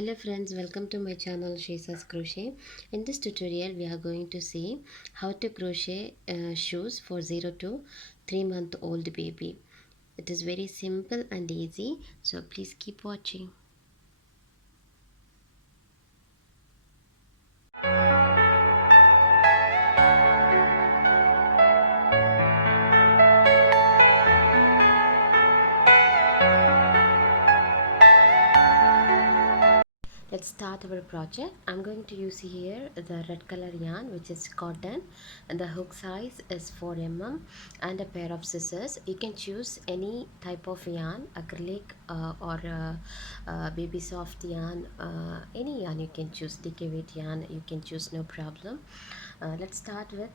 Hello friends, welcome to my channel shaiza's Crochet. In this tutorial we are going to see how to crochet shoes for 0 to 3-month old baby. It is very simple and easy, so please keep watching. Let's start our project. I'm going to use here the red color yarn, which is cotton, and the hook size is 4 mm, and a pair of scissors. You can choose any type of yarn, acrylic or baby soft yarn, any yarn you can choose. Decay weight yarn you can choose, no problem. Let's start with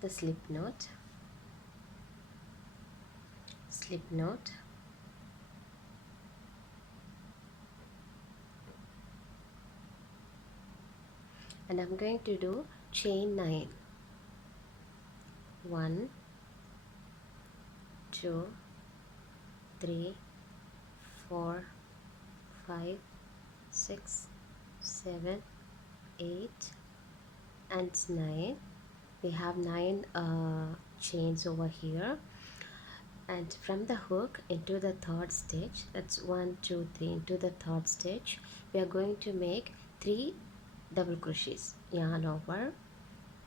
the slip knot. And I'm going to do chain 9. 1, 2, 3, 4, 5, 6, 7, 8 and 9. We have 9 chains over here, and from the hook into the third stitch, that's 1 2 3, into the third stitch we are going to make 3 double crochets. Yarn over,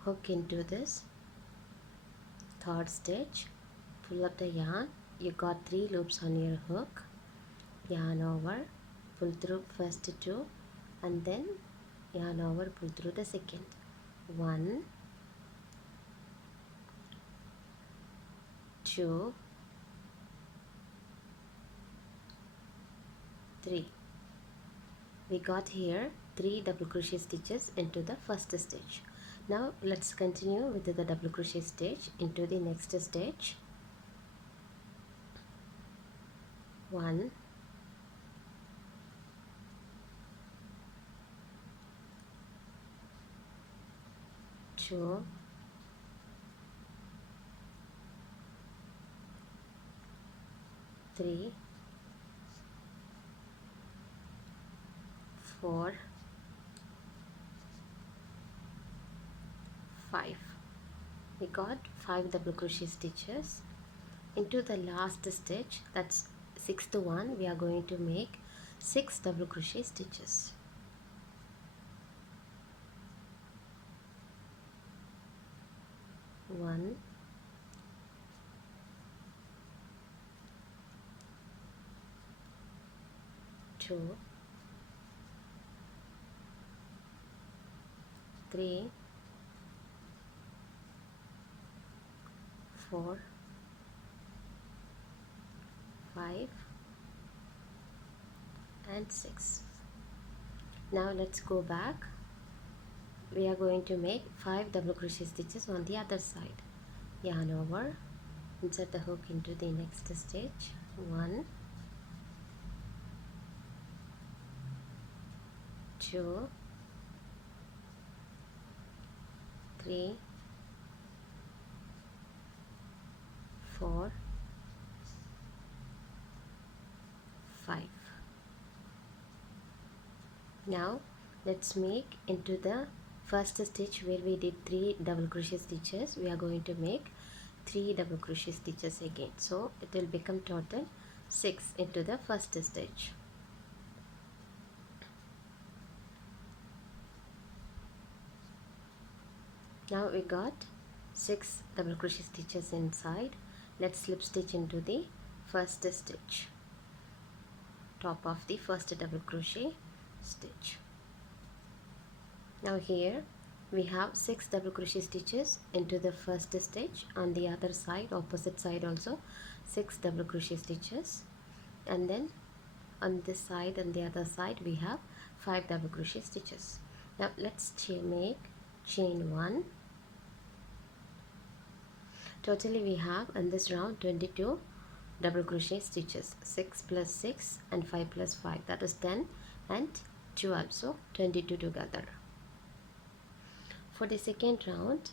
hook into this third stitch, pull up the yarn. You got 3 loops on your hook. Yarn over, pull through first 2, and then yarn over, pull through the second. 1 2 3. We got here 3 double crochet stitches into the first stitch. Now let's continue with the double crochet stitch into the next stitch. 1 2 3 4 5. We got 5 double crochet stitches into the last stitch, that's 6th one. We are going to make 6 double crochet stitches. 1 2 3 4 5 and 6. Now let's go back. We are going to make 5 double crochet stitches on the other side. Yarn over, insert the hook into the next stitch. 1 2 3 4 5. Now let's make into the first stitch where we did 3 double crochet stitches. We are going to make 3 double crochet stitches again, so it will become total 6 into the first stitch. Now we got 6 double crochet stitches inside. Let's slip stitch into the first stitch, top of the first double crochet stitch. Now here we have 6 double crochet stitches into the first stitch. On the other side, opposite side, also 6 double crochet stitches, and then on this side and the other side we have 5 double crochet stitches. Now let's make chain 1. Totally we have in this round 22 double crochet stitches. 6 plus 6 and 5 plus 5, that is 10, and 12, so 22 together. For the second round,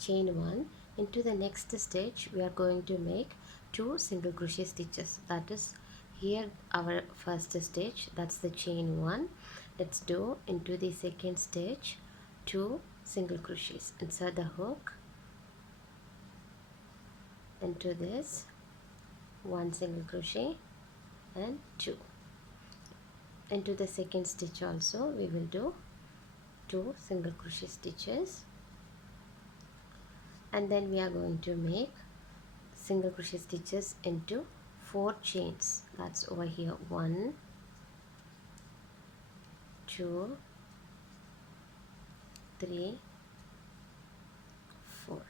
chain 1. Into the next stitch we are going to make 2 single crochet stitches, that is here our first stitch, that's the chain 1. Let's do into the second stitch 2 single crochets, insert the hook into this, 1 single crochet and 2. Into the second stitch also we will do 2 single crochet stitches, and then we are going to make single crochet stitches into 4 chains. That's over here, 1 2 3 4.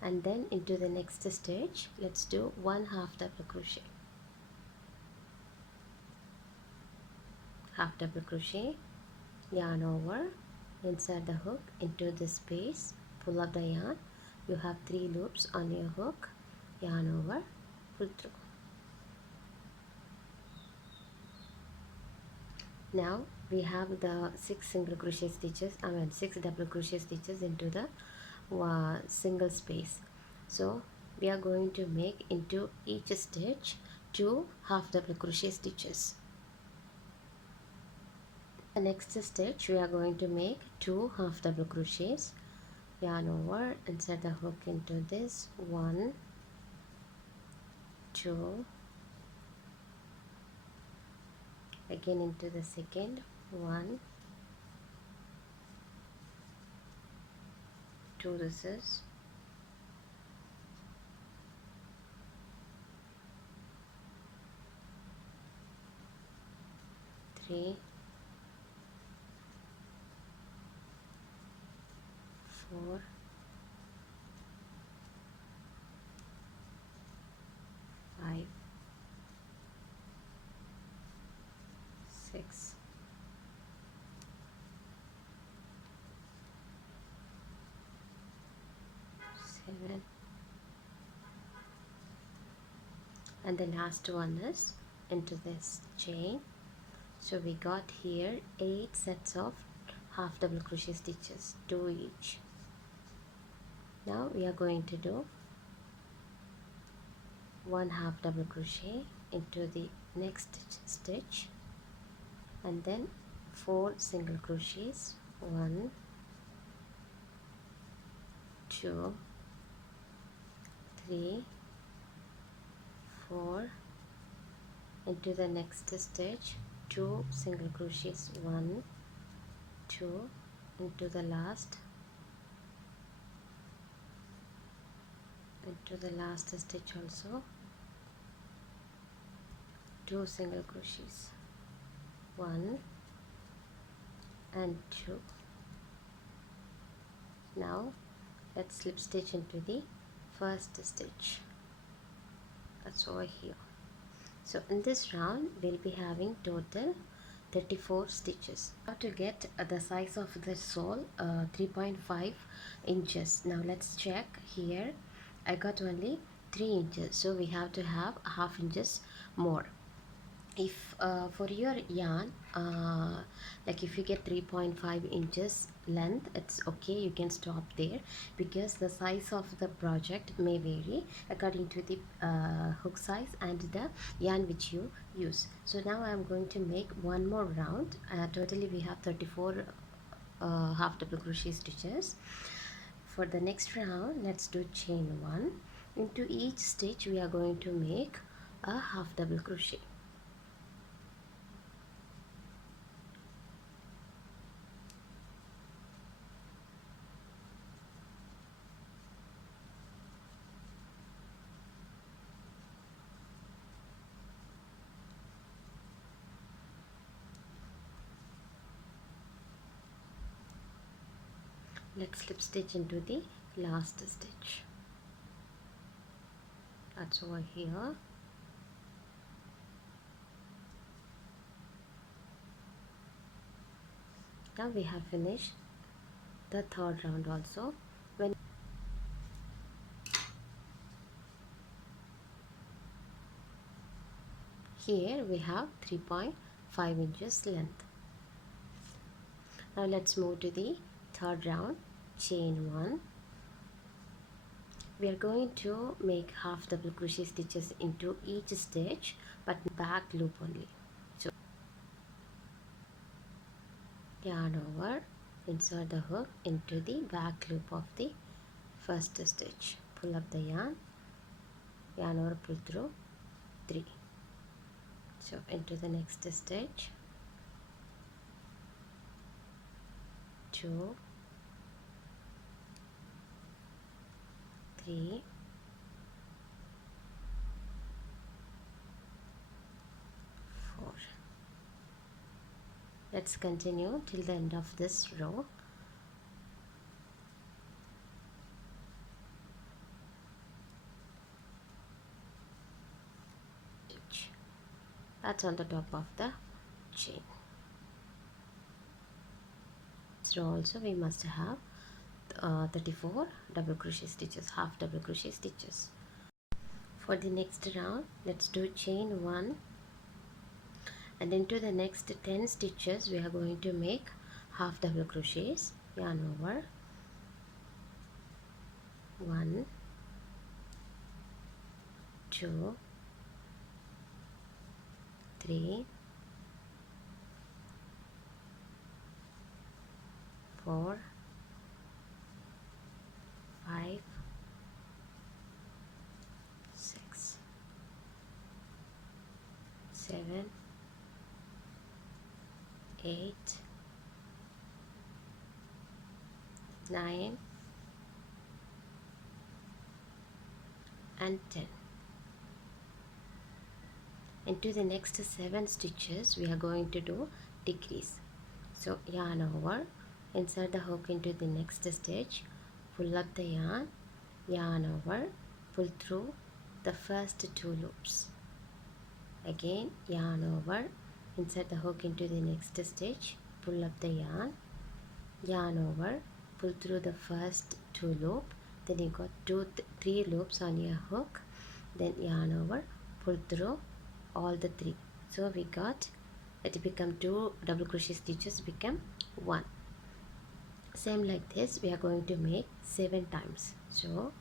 And then into the next stitch let's do 1 half double crochet, half double crochet, yarn over, insert the hook into the space, pull up the yarn. You have 3 loops on your hook, yarn over, pull through. Now we have the 6 single crochet stitches, 6 double crochet stitches into the single space. So we are going to make into each stitch 2 half double crochet stitches. The next stitch we are going to make 2 half double crochets, yarn over, insert the hook into this, 1 2, again into the second, 1 2, this is 3 4 5 6 7, and the last one is into this chain. So we got here 8 sets of half double crochet stitches, 2 each. Now we are going to do 1 half double crochet into the next stitch, and then 4 single crochets, 1 2 3 4, into the next stitch 2 single crochets, 1 2, into the last stitch also 2 single crochets, 1 and 2. Now let's slip stitch into the first stitch, that's over here. So in this round we'll be having total 34 stitches. How to get the size of the sole, 3.5 inches. Now let's check here. I got only 3 inches, so we have to have half inches more. If for your yarn, like if you get 3.5 inches length, it's okay, you can stop there, because the size of the project may vary according to the hook size and the yarn which you use. So now I'm going to make one more round. Totally we have 34 half double crochet stitches. For the next round let's do chain 1. Into each stitch we are going to make a half double crochet. Let's slip stitch into the last stitch, that's over here. Now we have finished the third round also. When here we have 3.5 inches length. Now let's move to the third round. Chain 1, we are going to make half double crochet stitches into each stitch, but back loop only. So yarn over, insert the hook into the back loop of the first stitch, pull up the yarn over, pull through 3. So into the next stitch, 2, 3, 4. Let's continue till the end of this row. That's on the top of the chain. So also we must have 34 double crochet stitches, half double crochet stitches. For the next round, let's do chain 1, and into the next 10 stitches we are going to make half double crochets. Yarn over, 1, 2, 3, 4, 5, 6, 7, 8, 9, and 10. Into the next 7 stitches we are going to do decrease. So yarn over, insert the hook into the next stitch, pull up the yarn over, pull through the first 2 loops. Again yarn over, insert the hook into the next stitch, pull up the yarn over, pull through the first 2 loop, then you got 3 loops on your hook, then yarn over, pull through all the 3. So we got it become 2 double crochet stitches become 1. Same like this we are going to make 7 times. So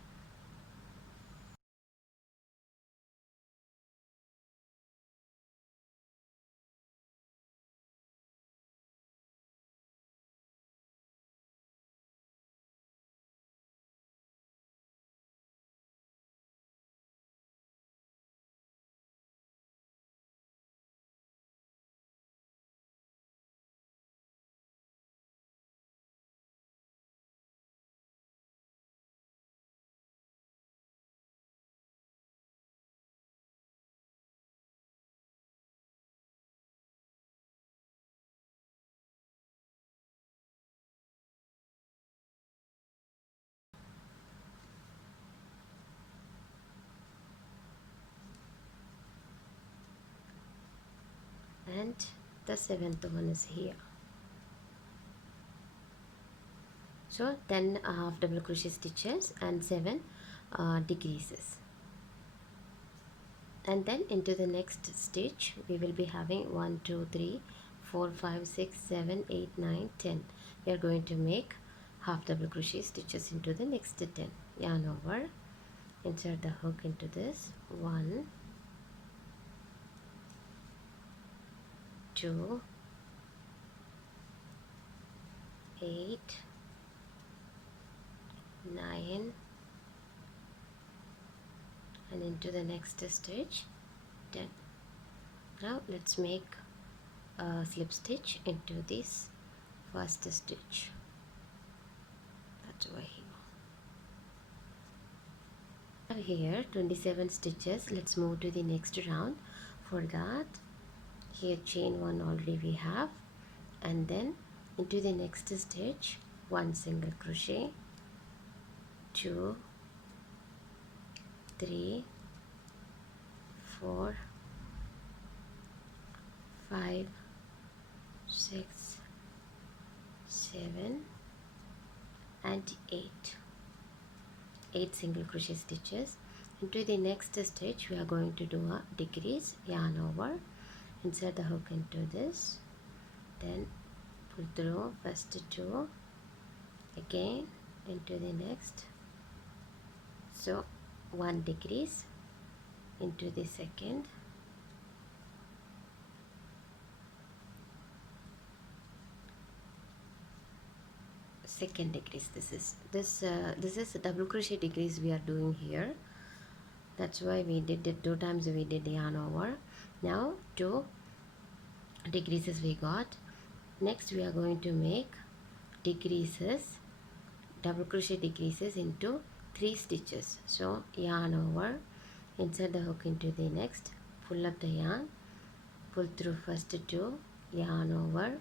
and the 7th one is here. So 10 half double crochet stitches and 7 decreases. And then into the next stitch we will be having 1, 2, 3, 4, 5, 6, 7, 8, 9, 10. We are going to make half double crochet stitches into the next 10. Yarn over, insert the hook into this, 1, 2, 8, 9, and into the next stitch 10. Now let's make a slip stitch into this first stitch. That's over here. Here 27 stitches. Let's move to the next round. For that, here chain 1 already we have, and then into the next stitch 1 single crochet, 2, 3, 4, 5, 6, 7, and 8 single crochet stitches. Into the next stitch we are going to do a decrease. Yarn over, insert the hook into this, then pull through first 2, again into the next So one decrease into the second, decrease. This is a double crochet decrease we are doing here. That's why we did it 2 times. We did yarn over. Now 2 decreases we got. Next we are going to make decreases, double crochet decreases into 3 stitches. So yarn over, insert the hook into the next, pull up the yarn, pull through first 2, yarn over,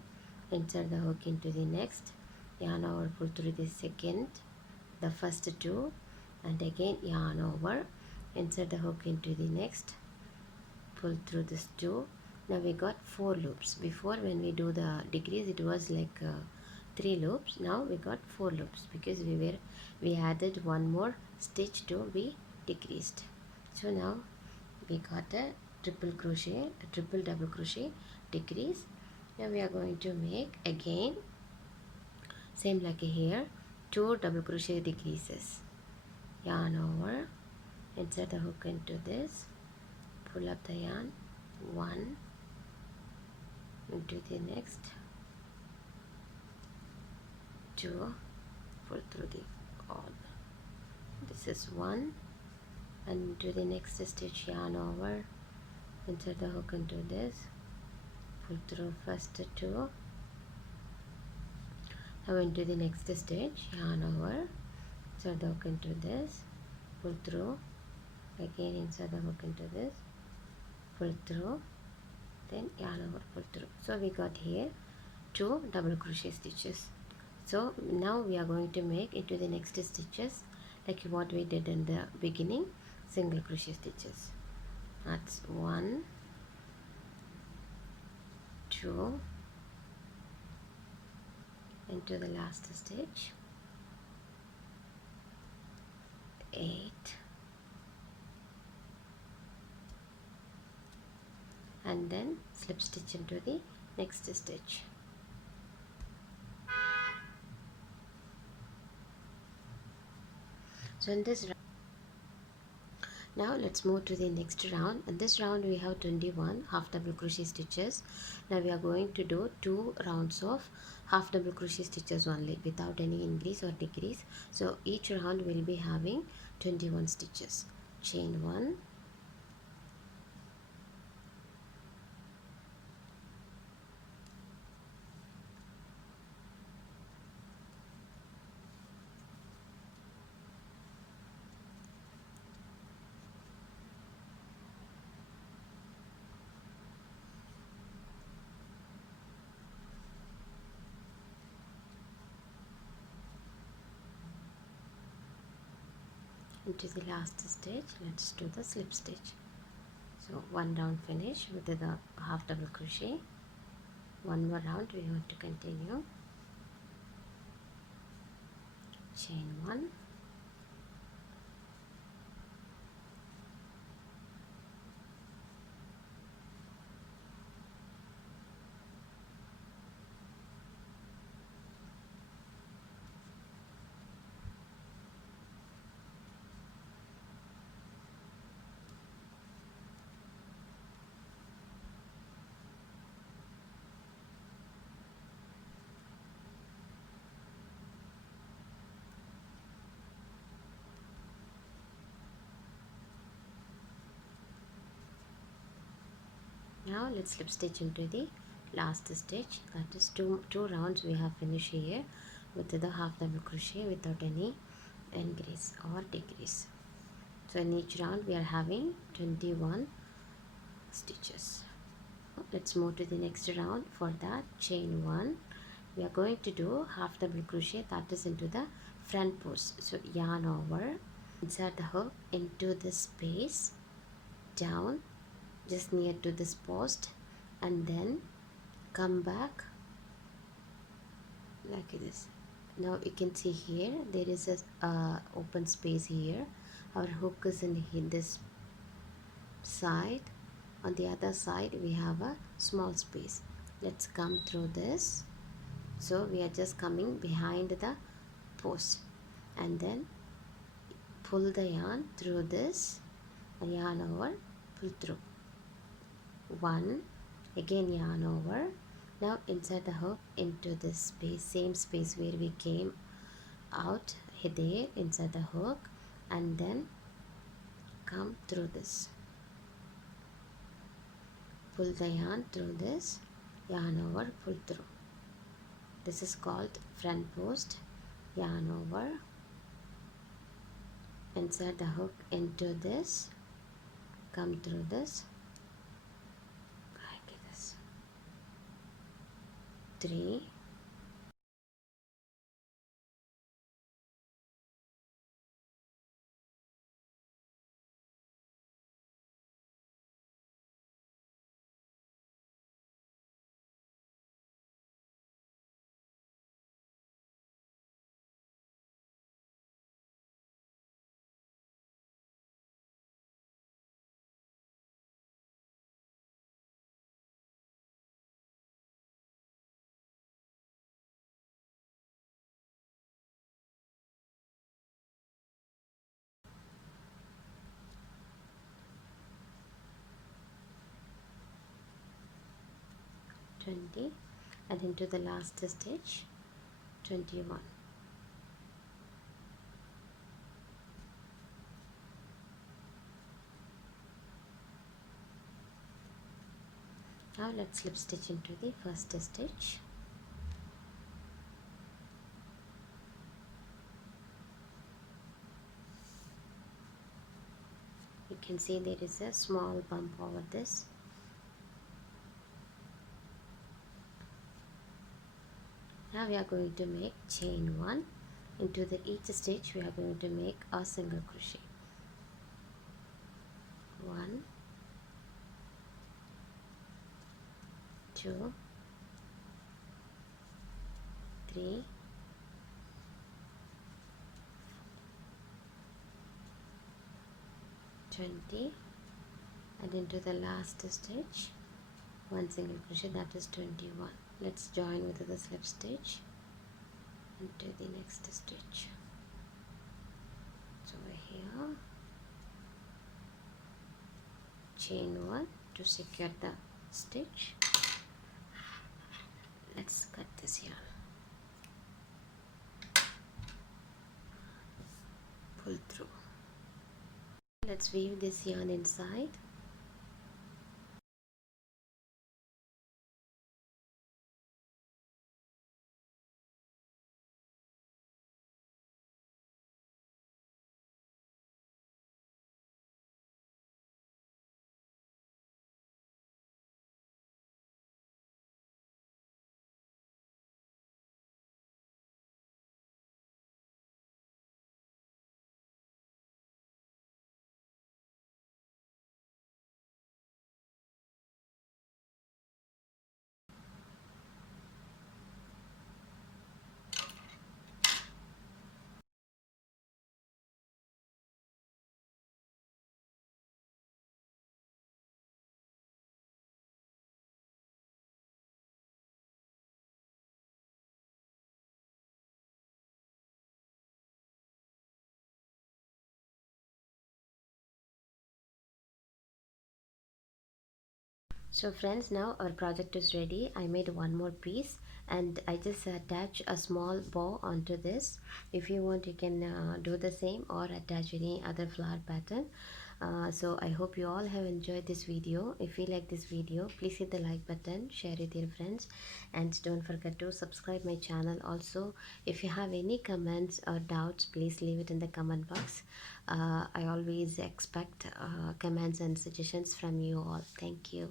insert the hook into the next, yarn over, pull through the second, the first 2, and again yarn over, insert the hook into the next, pull through this 2. Now we got 4 loops. Before, when we do the decrease, it was like 3 loops. Now we got 4 loops because we added one more stitch to be decreased. So now we got a triple crochet, a triple double crochet decrease. Now we are going to make again same like here, 2 double crochet decreases, yarn over, insert the hook into this, pull up the yarn, 1 into the next, 2, pull through the all, this is 1, and into the next stitch, yarn over, insert the hook into this, pull through first 2, now into the next stitch, yarn over, insert the hook into this, pull through, again insert the hook into this, pull through, then yarn over, pull through. So we got here 2 double crochet stitches. So now we are going to make into the next stitches like what we did in the beginning, single crochet stitches. That's 1, 2, into the last stitch, 8, and then slip stitch into the next stitch. So in this round, now let's move to the next round. In this round we have 21 half double crochet stitches. Now we are going to do 2 rounds of half double crochet stitches only without any increase or decrease. So each round will be having 21 stitches. Chain 1, into the last stitch. Let's do the slip stitch. So one round finish with the half double crochet. One more round we want to continue. Chain 1, now let's slip stitch into the last stitch. That is two rounds we have finished here with the half double crochet without any increase or decrease. So in each round we are having 21 stitches. Let's move to the next round. For that, chain 1, we are going to do half double crochet, that is into the front post. So yarn over, insert the hook into this space down just near to this post, and then come back like this. Now you can see here there is a open space here. Our hook is in this side. On the other side we have a small space. Let's come through this. So we are just coming behind the post and then pull the yarn through this, yarn over, pull through, 1, again yarn over. Now insert the hook into this space, same space where we came out, there insert the hook, and then come through this, pull the yarn through this, yarn over, pull through. This is called front post. Yarn over, insert the hook into this, come through this, like this, 3, and into the last stitch, 21. Now let's slip stitch into the first stitch. You can see there is a small bump over this. Now we are going to make chain 1. Into the each stitch we are going to make a single crochet. 1, 2, 3, 20, and into the last stitch 1 single crochet, that is 21. Let's join with the slip stitch into the next stitch. So here chain 1 to secure the stitch. Let's cut this yarn, pull through. Let's weave this yarn inside. So friends, now our project is ready. I made one more piece and I just attach a small bow onto this. If you want, you can do the same or attach any other flower pattern. So I hope you all have enjoyed this video. If you like this video, please hit the like button, share it with your friends, and don't forget to subscribe my channel. Also, if you have any comments or doubts, please leave it in the comment box. I always expect comments and suggestions from you all. Thank you.